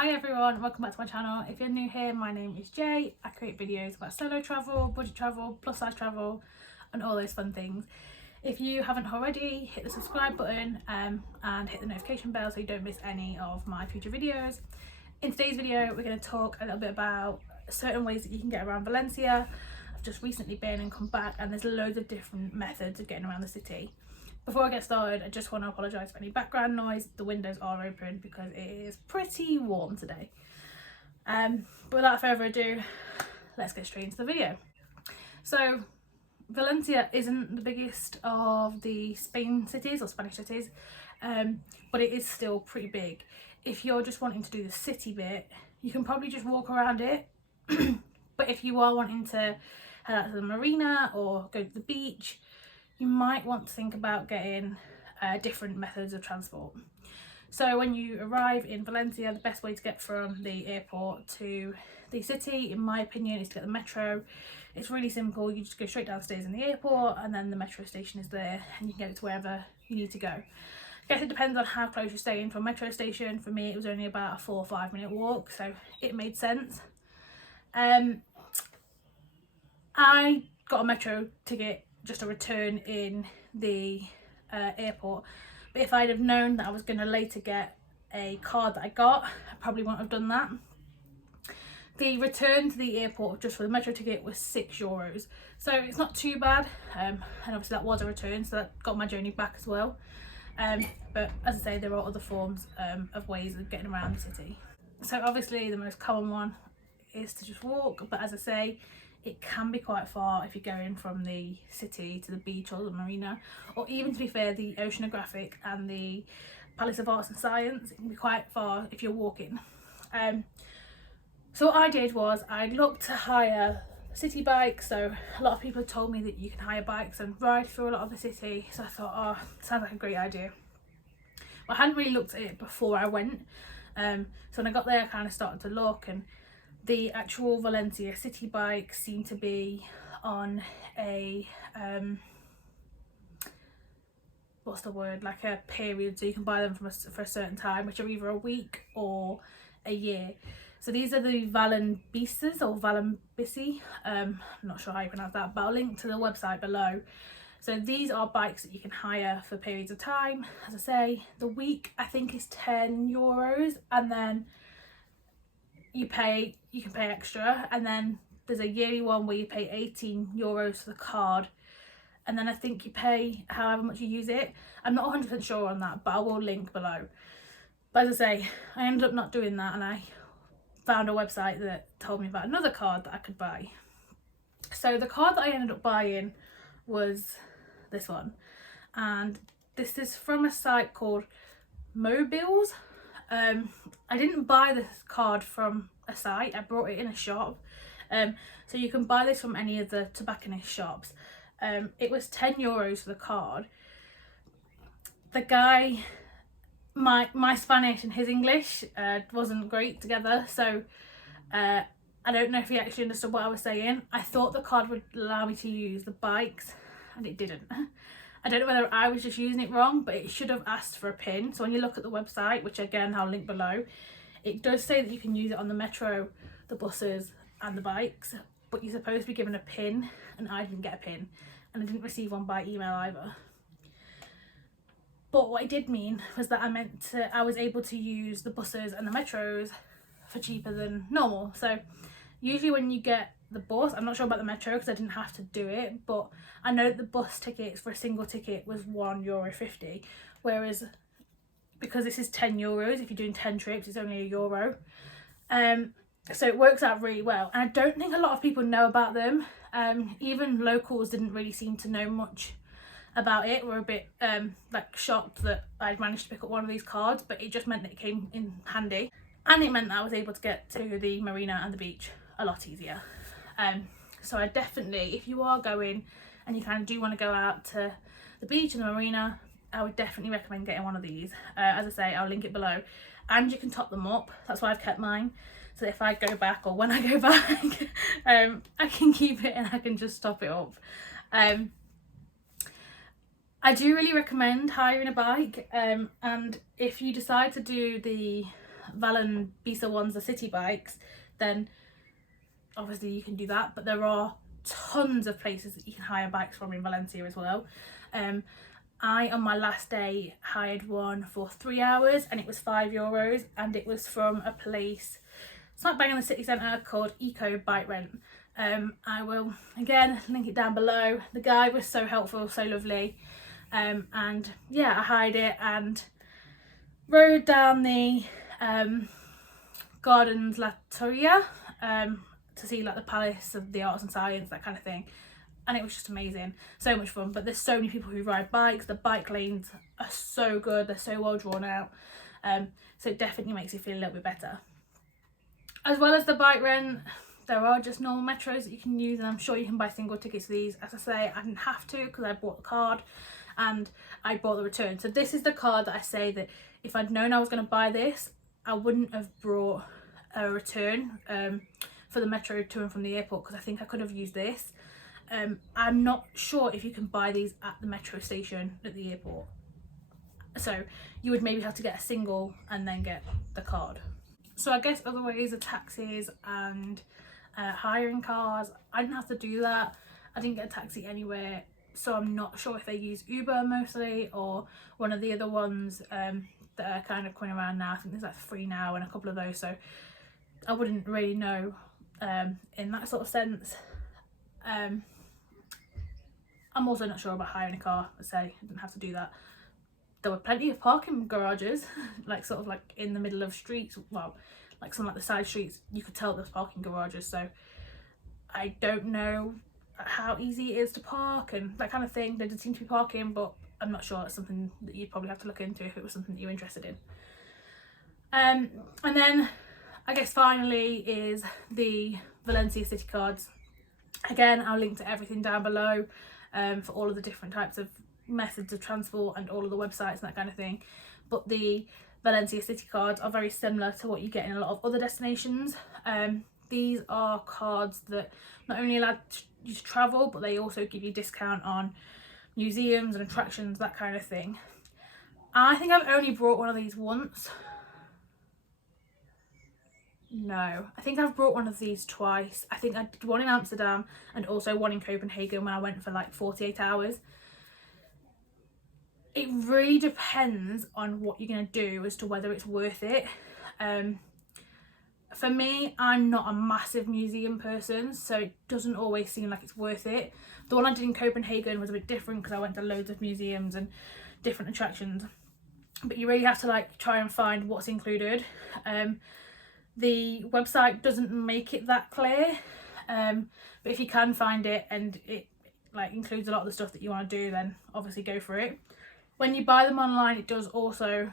Hi everyone, welcome back to my channel. If you're new here, my name is Jay. I create videos about solo travel, budget travel, plus size travel and all those fun things. If you haven't already, hit the subscribe button and hit the notification bell so you don't miss any of my future videos. In today's video we're going to talk a little bit about certain ways that you can get around Valencia. I've just recently been and come back and there's loads of different methods of getting around the city. Before I get started, I just want to apologise for any background noise. The windows are open because it is pretty warm today. But without further ado, let's get straight into the video. So Valencia isn't the biggest of the Spain cities or Spanish cities, but it is still pretty big. If you're just wanting to do the city bit, you can probably just walk around it. But if you are wanting to head out to the marina or go to the beach, you might want to think about getting different methods of transport. So when you arrive in Valencia, the best way to get from the airport to the city, in my opinion, is to get the metro. It's really simple. You just go straight downstairs in the airport and then the metro station is there and you can get it to wherever you need to go. I guess it depends on how close you're staying to a metro station. For me, it was only about a 4 or 5 minute walk, so it made sense. I got a metro ticket, just a return in the airport, but if I'd have known that I was going to later get a card that I got, I probably wouldn't have done that. The return to the airport just for the metro ticket was €6, so it's not too bad, and obviously that was a return, so that got my journey back as well. But as I say, there are other forms of ways of getting around the city. So obviously the most common one is to just walk, but as I say, it can be quite far if you're going from the city to the beach or the marina, or even, to be fair, the Oceanographic and the Palace of Arts and Science. It can be quite far if you're walking. So what I did was I looked to hire city bikes. So a lot of people have told me that you can hire bikes and ride through a lot of the city, so I thought, oh, sounds like a great idea. But I hadn't really looked at it before I went, so when I got there I kind of started to look, and the actual Valencia city bikes seem to be on a what's the word, like a period, so you can buy them for a certain time, which are either a week or a year. So these are the Valenbices or Valenbici, I'm not sure how you pronounce that, but I'll link to the website below. So these are bikes that you can hire for periods of time. As I say, the week I think is €10, and then you can pay extra, and then there's a yearly one where you pay €18 for the card, and then I think you pay however much you use it. I'm not 100% sure on that, but I will link below. But as I say, I ended up not doing that, and I found a website that told me about another card that I could buy. So the card that I ended up buying was this one, and this is from a site called Mobiles. I didn't buy this card from a site, I brought it in a shop. So you can buy this from any of the tobacconist shops. It was €10 for the card. The guy, my Spanish and his English wasn't great together, so I don't know if he actually understood what I was saying. I thought the card would allow me to use the bikes, and it didn't. I don't know whether I was just using it wrong, but it should have asked for a pin. So when you look at the website, which again I'll link below, it does say that you can use it on the metro, the buses and the bikes, but you're supposed to be given a pin, and I didn't get a pin, and I didn't receive one by email either. But what it did mean was that I was able to use the buses and the metros for cheaper than normal. So usually when you get the bus, I'm not sure about the metro because I didn't have to do it, but I know that the bus tickets for a single ticket was €1.50, whereas because this is €10, if you're doing 10 trips, it's only €1. So it works out really well, and I don't think a lot of people know about them. Even locals didn't really seem to know much about it. Were a bit like shocked that I'd managed to pick up one of these cards, but it just meant that it came in handy, and it meant that I was able to get to the marina and the beach a lot easier. So I definitely, if you are going and you kind of do want to go out to the beach and the marina, I would definitely recommend getting one of these. As I say, I'll link it below, and you can top them up. That's why I've kept mine, so if I go back, or when I go back, I can keep it and I can just top it up. I do really recommend hiring a bike, and if you decide to do the Valencia ones, the city bikes, then obviously you can do that, but there are tons of places that you can hire bikes from in Valencia as well. I, on my last day, hired one for 3 hours and it was €5, and it was from a place, it's not bang in the city centre, called Eco Bike Rent. I will again link it down below. The guy was so helpful, so lovely, and yeah, I hired it and rode down the Gardens La Torre to see like the Palace of the Arts and Science, that kind of thing, and it was just amazing, so much fun. But there's so many people who ride bikes, the bike lanes are so good, they're so well drawn out, so it definitely makes you feel a little bit better. As well as the bike rent, there are just normal metros that you can use, and I'm sure you can buy single tickets for these. As I say, I didn't have to because I bought the card and I bought the return. So this is the card that I say that if I'd known I was going to buy this, I wouldn't have brought a return for the metro to and from the airport, because I think I could have used this. I'm not sure if you can buy these at the metro station at the airport, so you would maybe have to get a single and then get the card. So I guess other ways are taxis and hiring cars. I didn't have to do that. I didn't get a taxi anywhere, so I'm not sure if they use Uber mostly or one of the other ones that are kind of coming around now. I think there's like Free Now and a couple of those, so I wouldn't really know in that sort of sense. I'm also not sure about hiring a car. I say I didn't have to do that. There were plenty of parking garages, like sort of like in the middle of streets, well, like some like the side streets, you could tell there's parking garages, so I don't know how easy it is to park and that kind of thing. There did seem to be parking, but I'm not sure. It's something that you'd probably have to look into if it was something that you're interested in. And then I guess finally is the Valencia city cards. Again, I'll link to everything down below for all of the different types of methods of transport and all of the websites and that kind of thing. But the Valencia city cards are very similar to what you get in a lot of other destinations. These are cards that not only allow you to travel, but they also give you discount on museums and attractions, that kind of thing. I think I've only brought one of these once. No, I think I've brought one of these twice. I think I did one in Amsterdam and also one in Copenhagen when I went for like 48 hours. It really depends on what you're going to do as to whether it's worth it. For me, I'm not a massive museum person, so it doesn't always seem like it's worth it. The one I did in Copenhagen was a bit different because I went to loads of museums and different attractions, but you really have to like try and find what's included. The website doesn't make it that clear, but if you can find it and it like includes a lot of the stuff that you want to do, then obviously go for it. When you buy them online, it does also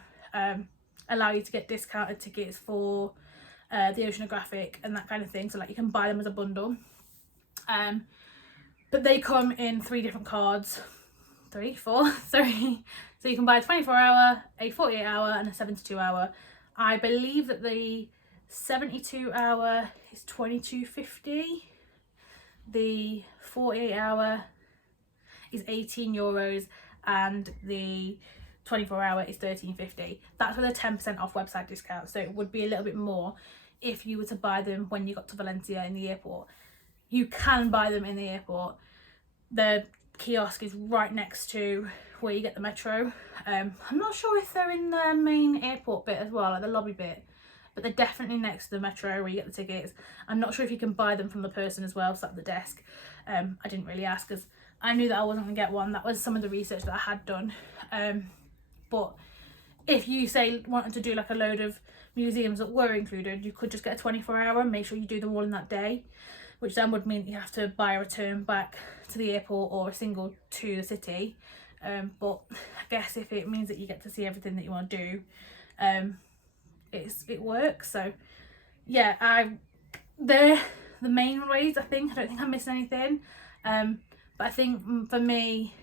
allow you to get discounted tickets for the oceanographic and that kind of thing, so like you can buy them as a bundle, but they come in 3 different cards, 4 sorry, so you can buy a 24-hour, a 48-hour and a 72-hour. I believe that the 72-hour is €22.50, the 48-hour is €18, and the 24-hour is £13.50. That's with a 10% off website discount, so it would be a little bit more if you were to buy them when you got to Valencia in the airport. You can buy them in the airport. The kiosk is right next to where you get the metro. I'm not sure if they're in the main airport bit as well, like the lobby bit, but they're definitely next to the metro where you get the tickets. I'm not sure if you can buy them from the person as well sat at the desk. I didn't really ask because I knew that I wasn't going to get one. That was some of the research that I had done. But if you say wanted to do like a load of museums that were included, you could just get a 24-hour and make sure you do them all in that day, which then would mean you have to buy a return back to the airport or a single to the city. But I guess if it means that you get to see everything that you want to do, it works. So yeah, they're the main ways. I don't think I'm missing anything. But I think for me,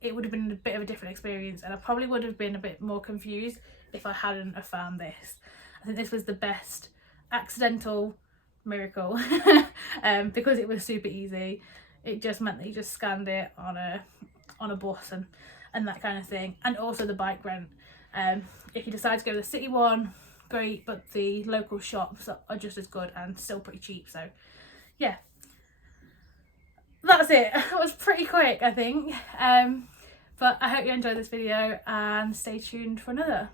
it would have been a bit of a different experience, and I probably would have been a bit more confused if I hadn't have found this. I think this was the best accidental miracle because it was super easy. It just meant that you just scanned it on a bus and that kind of thing. And also the bike rent. If you decide to go to the city one, great, but the local shops are just as good and still pretty cheap. So yeah, that's it. It was pretty quick, I think. But I hope you enjoyed this video and stay tuned for another.